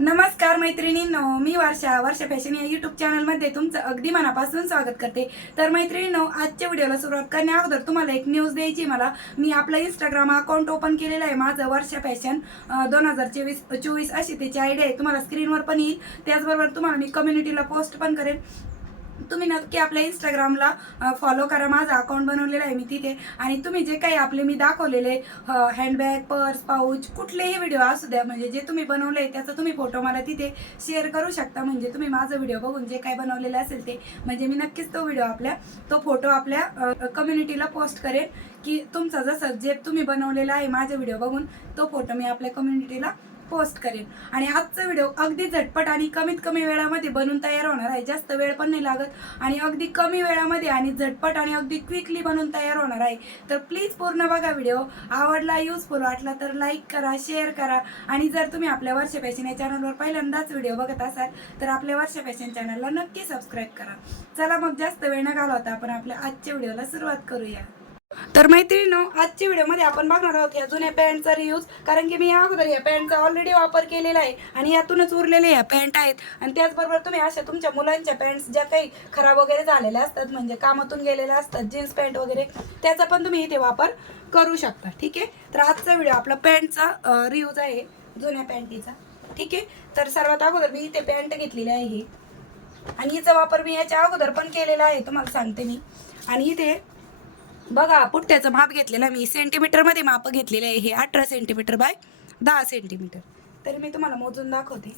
नमस्कार मैत्रिणींनो मी वर्षा. वर्षा फॅशन या युट्यूब चॅनलमध्ये तुमचं अगदी मनापासून स्वागत करते. तर मैत्रिणींनो आजच्या व्हिडिओला सुरुवात करण्या अगोदर तुम्हाला एक न्यूज द्यायची मला. मी आपलं इंस्टाग्राम अकाउंट ओपन केलेलं आहे. माझं वर्षा फॅशन दोन हजार चोवीस चोवीस अशी त्याची आयडिया आहे. तुम्हाला स्क्रीनवर पण येईल. त्याचबरोबर तुम्हाला मी कम्युनिटीला पोस्ट पण करेन. तुम्ही नक्की आपल्या इंस्टाग्रामला फॉलो करा. माझं अकाउंट बनवलेलं आहे मी तिथे. आणि तुम्ही जे काही आपले मी दाखवलेले हँडबॅग पर्स पाऊच कुठलेही व्हिडिओ असू द्या म्हणजे जे तुम्ही बनवले त्याचा तुम्ही फोटो मला तिथे शेअर करू शकता. म्हणजे तुम्ही माझा व्हिडिओ बघून जे काही बनवलेलं असेल ते. म्हणजे मी नक्कीच तो व्हिडिओ आपल्या तो फोटो आपल्या कम्युनिटीला पोस्ट करेन. की तुमचा जसं जे तुम्ही बनवलेला आहे माझा व्हिडिओ बघून तो फोटो मी आपल्या कम्युनिटीला पोस्ट करेन. आणि आजचा व्हिडिओ अगदी झटपट आणि कमीत कमी वेळामध्ये बनून तयार होणार आहे. जास्त वेळ पण नाही लागत. आणि अगदी कमी वेळामध्ये आणि झटपट आणि अगदी क्विकली बनून तयार होणार आहे. तर प्लीज पूर्ण बघा व्हिडिओ आवडला युजफुल वाटला तर लाईक करा शेअर करा. आणि जर तुम्ही आपल्या वर्ष फॅशन या चॅनलवर पहिल्यांदाच व्हिडिओ बघत असाल तर आपल्या वर्ष फॅशन चॅनलला नक्की सबस्क्राईब करा. चला मग जास्त वेळ न घालवता आपण आपल्या आजच्या व्हिडिओला सुरुवात करूया. तर मैत्रिणीनो आजच्या व्हिडिओमध्ये आपण बघणार आहोत या जुन्या पॅन्टचा रियूज कारण की मी या अगोदर या पॅन्टचा ऑलरेडी वापर केलेला आहे आणि यातूनच उरलेले या पॅन्ट आहेत. आणि त्याचबरोबर तुम्ही अशा तुमच्या मुलांच्या पॅन्ट्स ज्या काही खराब वगैरे झालेल्या असतात म्हणजे कामातून गेलेल्या असतात जीन्स पॅन्ट वगैरे त्याचा पण तुम्ही इथे वापर करू शकता. ठीक आहे? तर आजचा व्हिडिओ आपला पॅन्टचा रियूज आहे जुन्या पॅन्टीचा. ठीक आहे? तर सर्वात अगोदर मी इथे पॅन्ट घेतलेली आहे ही. आणि हिचा वापर मी याच्या अगोदर पण केलेला आहे तुम्हाला सांगते मी. आणि इथे बघा पुट्ट्याचं माप घेतलेलं मी. सेंटीमीटरमध्ये माप घेतलेलं आहे हे अठरा सेंटीमीटर बाय दहा सेंटीमीटर. तर मी तुम्हाला मोजून दाखवते.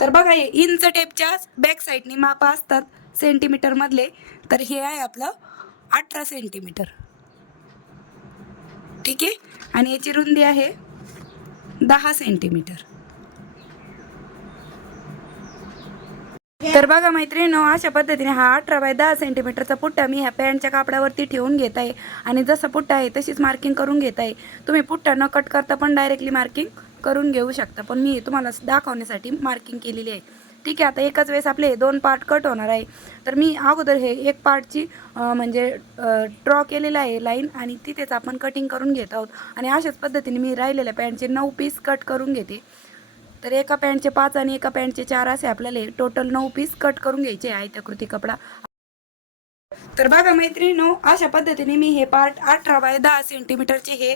तर बघा हे इंच टेपच्या बॅक साईडनी माप असतात सेंटीमीटर मधले तर हे आहे आपलं अठरा सेंटीमीटर. ठीक आहे? आणि याची रुंदी आहे दहा सेंटीमीटर. तर बघा मैत्रिणीनो अशा पद्धतीने हा अठरा बाय दहा सेंटीमीटरचा पुट्टा मी ह्या पॅन्टच्या कापडावरती ठेवून घेत आहे. आणि जसा पुट्टा आहे तशीच मार्किंग करून घेत आहे. तुम्ही पुट्टा न कट करता पण डायरेक्टली मार्किंग करून घेऊ शकता. पण मी तुम्हाला दाखवण्यासाठी मार्किंग केलेली आहे. ठीक आहे आता एकाच वेळेस आपले दोन पार्ट कट होणार आहे. तर मी अगोदर हे एक पार्टची म्हणजे ड्रॉ केलेलं आहे लाईन आणि तिथेच आपण कटिंग करून घेत आहोत. आणि अशाच पद्धतीने मी राहिलेल्या पॅन्टचे नऊ पीस कट करून घेते. तर एका पॅन्टचे पाच आणि एका पॅन्टचे चार असे आपल्याला टोटल नऊ पीस कट करून घ्यायचे आहे कृती कपडा. तर बघा मैत्रिणी अशा पद्धतीने मी हे पार्ट अठरा बाय दहा सेंटीमीटरचे हे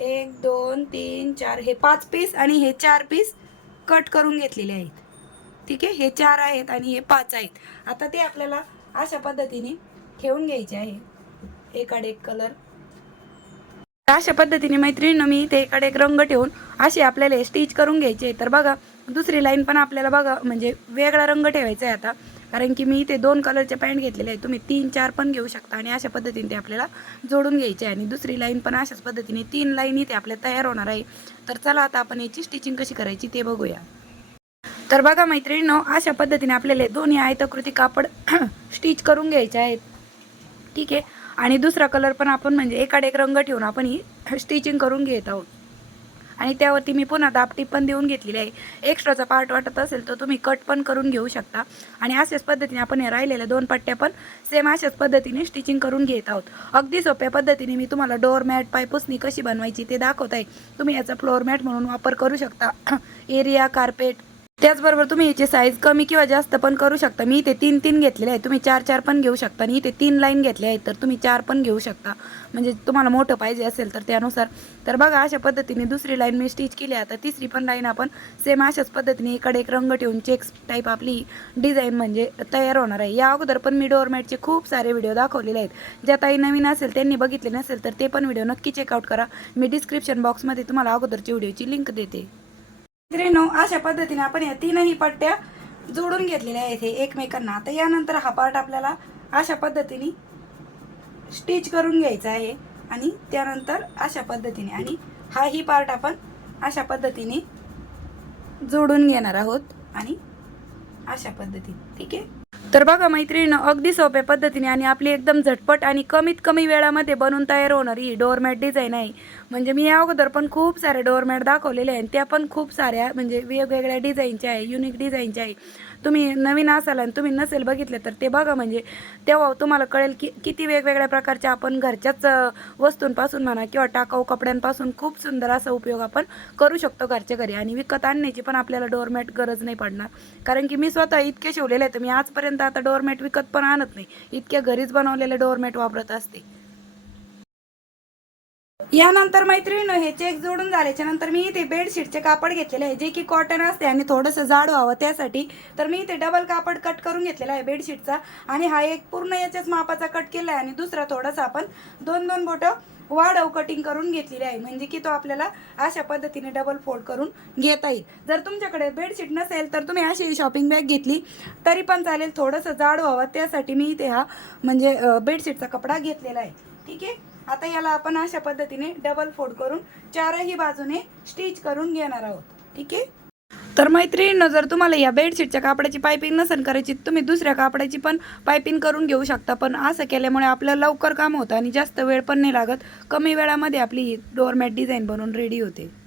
एक दोन तीन चार हे पाच पीस आणि हे चार पीस कट करून घेतलेले आहेत. ठीक आहे? हे चार आहेत आणि हे पाच आहेत. आता ते आपल्याला अशा पद्धतीने ठेवून घ्यायचे आहे. एकाड एक कलर अशा पद्धतीने मैत्रिणीनं मी इथे एकाडे एक रंग ठेवून असे आपल्याला स्टिच करून घ्यायचे तर बघा दुसरी लाईन पण आपल्याला बघा म्हणजे वेगळा रंग ठेवायचा आहे आता. कारण की मी इथे दोन कलरचे पॅन्ट घेतलेले आहे तुम्ही तीन चार पण घेऊ शकता आणि अशा पद्धतीने ते आपल्याला जोडून घ्यायचे आहे. आणि दुसरी लाईन पण अशाच पद्धतीने तीन लाईन इथे आपल्या तयार होणार आहे. तर चला आता आपण याची स्टिचिंग कशी करायची ते बघूया. तर बघा मैत्रिणीनं अशा पद्धतीने आपल्याला दोन्ही आयताकृती कापड स्टिच करून घ्यायचे आहेत. ठीक आहे? आणि दुसरा कलर पण आपण म्हणजे एकाड एक रंग ठेवून आपण ही स्टिचिंग करून घेत आहोत. आणि त्यावरती मी पुन्हा दापटी पण देऊन घेतलेली आहे. एक्स्ट्राचा पार्ट वाटत असेल तर तुम्ही कट पण करून घेऊ शकता. आणि अशाच पद्धतीने आपण हे राहिलेल्या दोन पट्ट्या पण सेम अशाच पद्धतीने स्टिचिंग करून घेत आहोत. अगदी सोप्या पद्धतीने मी तुम्हाला डोअर मॅट पायपुसणी कशी बनवायची ते दाखवत आहे. तुम्ही याचा फ्लोअर मॅट म्हणून वापर करू शकता. एरिया कार्पेट त्याचबरोबर तुम्ही याची साईज कमी किंवा जास्त पण करू शकता. मी इथे तीन तीन घेतलेले आहे तुम्ही चार चार पण घेऊ शकता. आणि इथे तीन लाईन घेतले आहेत तर तुम्ही चार पण घेऊ शकता. म्हणजे तुम्हाला मोठं पाहिजे असेल तर त्यानुसार. तर बघा अशा पद्धतीने दुसरी लाईन मी स्टिच केली आता तिसरी पण लाईन आपण सेम अशाच पद्धतीने इकडे एक रंग ठेवून चेक्स टाईप आपली डिझाईन म्हणजे तयार होणार आहे. या अगोदर पण मी डोअरमॅटचे खूप सारे व्हिडिओ दाखवलेले आहेत. ज्या ताई नवीन असेल त्यांनी बघितले नसेल तर ते पण व्हिडिओ नक्की चेकआउट करा. मी डिस्क्रिप्शन बॉक्समध्ये तुम्हाला अगोदरच्या व्हिडिओची लिंक देते. मित्रांनो अशा पद्धतीने आपण या तीनही पट्ट्या जोडून घेतलेल्या आहेत हे एकमेकांना. आता यानंतर हा पार्ट आपल्याला अशा पद्धतीने स्टिच करून घ्यायचा आहे आणि त्यानंतर अशा पद्धतीने आणि हा ही पार्ट आपण अशा पद्धतीने जोडून घेणार आहोत आणि अशा पद्धतीने. ठीक आहे? तर बघा मैत्रिणीनं अगदी सोप्या पद्धतीने आणि आपली एकदम झटपट आणि कमीत कमी वेळामध्ये बनवून तयार होणारी ही डोअरमॅट डिझाईन आहे. म्हणजे मी या अगोदर पण खूप सारे डोअरमॅट दाखवलेले आहे आणि त्या पण खूप साऱ्या म्हणजे वेगवेगळ्या डिझाईनच्या आहे युनिक डिझाईनच्या आहे. तुम्ही नवीन असाल आणि तुम्ही नसेल बघितले तर ते बघा म्हणजे तेव्हा तुम्हाला कळेल की किती वेगवेगळ्या प्रकारच्या आपण घरच्याच वस्तूंपासून म्हणा किंवा टाकाऊ कपड्यांपासून खूप सुंदर असा उपयोग आपण करू शकतो घरच्या घरी. आणि विकत आणण्याची पण आपल्याला डोअरमॅट गरज नाही पडणार. कारण की मी स्वतः इतके शिवलेले आहेत मी आजपर्यंत आता डोरमॅट विकत पण आणत नाही. इतक्या घरीच बनवलेले डोअरमॅट वापरत असते. यानंतर मैत्रिणीनं हे चेक जोडून झाल्याच्यानंतर मी इथे बेडशीटचे कापड घेतलेले आहे. जे की कॉटन असते आणि थोडंसं जाड व्हावं त्यासाठी तर मी इथे डबल कापड कट करून घेतलेला आहे बेडशीटचा आणि हा एक पूर्ण याच्याच मापाचा कट केला आहे आणि दुसरा थोडासा आपण दोन दोन बोटं वाढव कटिंग करून घेतलेली आहे. म्हणजे की तो आपल्याला अशा पद्धतीने डबल फोल्ड करून घेता येईल. जर तुमच्याकडे बेडशीट नसेल तर तुम्ही अशी शॉपिंग बॅग घेतली तरी पण चालेल. थोडंसं जाड व्हावं त्यासाठी मी इथे हा म्हणजे बेडशीटचा कपडा घेतलेला आहे. ठीक आहे? आता याला आपण अशा पद्धतीने डबल फोल्ड करून चारही बाजूने स्टिच करून घेणार आहोत. ठीक आहे? तर मैत्रिणीनं जर तुम्हाला या बेडशीटच्या कापडाची पायपिंग नसेल करायची तुम्ही दुसऱ्या कापडाची पण पायपिंग करून घेऊ शकता. पण असं केल्यामुळे आपलं लवकर काम होतं आणि जास्त वेळ पण नाही लागत. कमी वेळामध्ये आपली ही डोअरमॅट डिझाईन बनवून रेडी होते.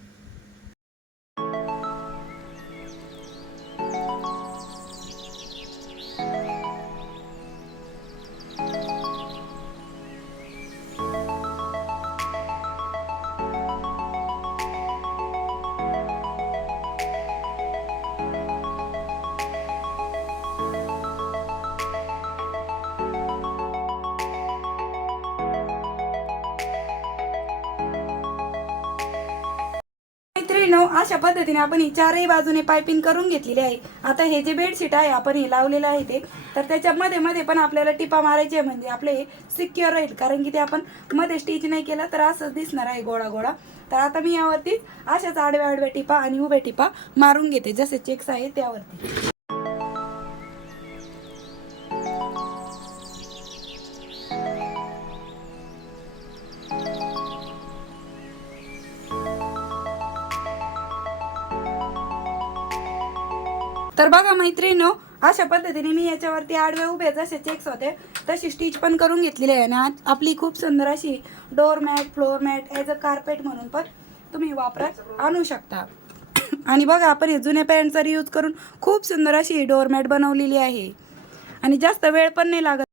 अशा पद्धतीने आपण ही चारही बाजूने पायपिंग करून घेतलेली आहे. आता हे जे बेडशीट आहे आपण हे लावलेलं आहे ते. तर त्याच्यामध्ये मध्ये पण आपल्याला टिपा मारायचे आहे म्हणजे आपले हे सिक्युअर राहील. कारण की ते आपण मध्ये स्टिच नाही केलं तर असंच दिसणार आहे गोळा गोळा. तर आता मी यावरती अशाच आडव्या आडव्या टिपा आणि उभ्या टिपा मारून घेते. जसे चेक्स आहे त्यावरती. तर बघा मैत्रिणीनो अशा पद्धतीने मी याच्यावरती आडवे उभे जसे चेक्स होते तशी स्टिच पण करून घेतलेली आहे. आणि आज आपली खूप सुंदर अशी doormat floormat as a carpet म्हणून पण तुम्ही वापरात आणू शकता. आणि बघा आपण हे जुन्या पॅन्टचा रियूज करून खूप सुंदर अशी डोअरमॅट बनवलेली आहे. आणि जास्त वेळ पण नाही लागत.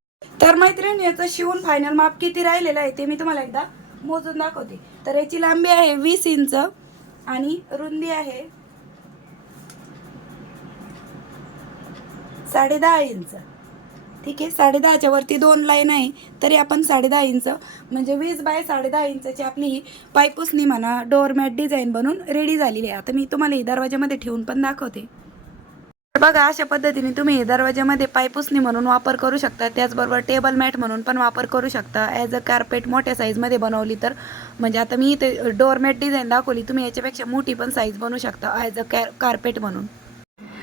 तर मैत्रिणी याचं शिवून फायनल माप किती राहिलेलं आहे ते मी तुम्हाला एकदा मोजून दाखवते. तर याची लांबी आहे वीस इंच आणि रुंदी आहे साडे दहा इंच. ठीक आहे? साडेदहाच्या वरती दोन लाईन आहे तरी आपण साडेदहा इंच म्हणजे वीस बाय साडेदहा इंचची आपली ही पायपुसणी म्हणा डोअरमॅट डिझाईन बनून रेडी झालेली आहे. आता मी तुम्हाला ही दरवाजामध्ये ठेवून पण दाखवते. तर बघा अशा पद्धतीने तुम्ही हे दरवाजामध्ये पायपुसणी म्हणून वापर करू शकता. त्याचबरोबर टेबल मॅट म्हणून पण वापर करू शकता. ॲज अ कार्पेट मोठ्या साईजमध्ये बनवली तर म्हणजे आता मी इथे डोअरमॅट डिझाईन दाखवली तुम्ही याच्यापेक्षा मोठी पण साईज बनवू शकता ॲज अ कॅर कार्पेट म्हणून.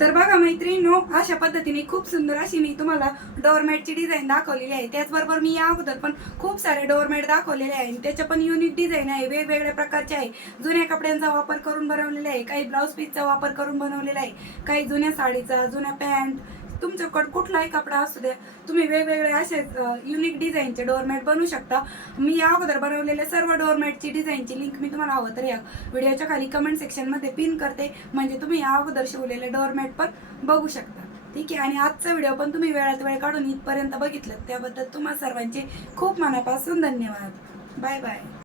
तर बघा मैत्रिणीनो अशा पद्धतीने खूप सुंदर अशी मी तुम्हाला डोअरमॅटची डिझाईन दाखवलेली आहे. त्याचबरोबर मी या अगोदर पण खूप सारे डोअरमॅट दाखवलेले आहे आणि त्याच्या पण युनिक डिझाईन आहे वेगवेगळ्या प्रकारचे आहे. जुन्या कपड्यांचा वापर करून बनवलेला आहे काही ब्लाऊज पीसचा वापर करून बनवलेला आहे काही जुन्या साडीचा जुन्या पॅन्ट तुमच्याकडे कुठलाही कपडा असू द्या तुम्ही वेगवेगळे असे युनिक डिझाईनचे डोअरमॅट बनवू शकता. मी या अगोदर बनवलेल्या सर्व डोअरमॅटची डिझाईनची लिंक मी तुम्हाला हवं तर या व्हिडिओच्या खाली कमेंट सेक्शनमध्ये पिन करते. म्हणजे तुम्ही या अगोदर शिवलेले डोअरमॅट पण बघू शकता. ठीक आहे? आणि आजचा व्हिडिओ पण तुम्ही वेळात वेळ काढून इथपर्यंत बघितलं. त्याबद्दल तुम्हा सर्वांचे खूप मनापासून धन्यवाद. Bye bye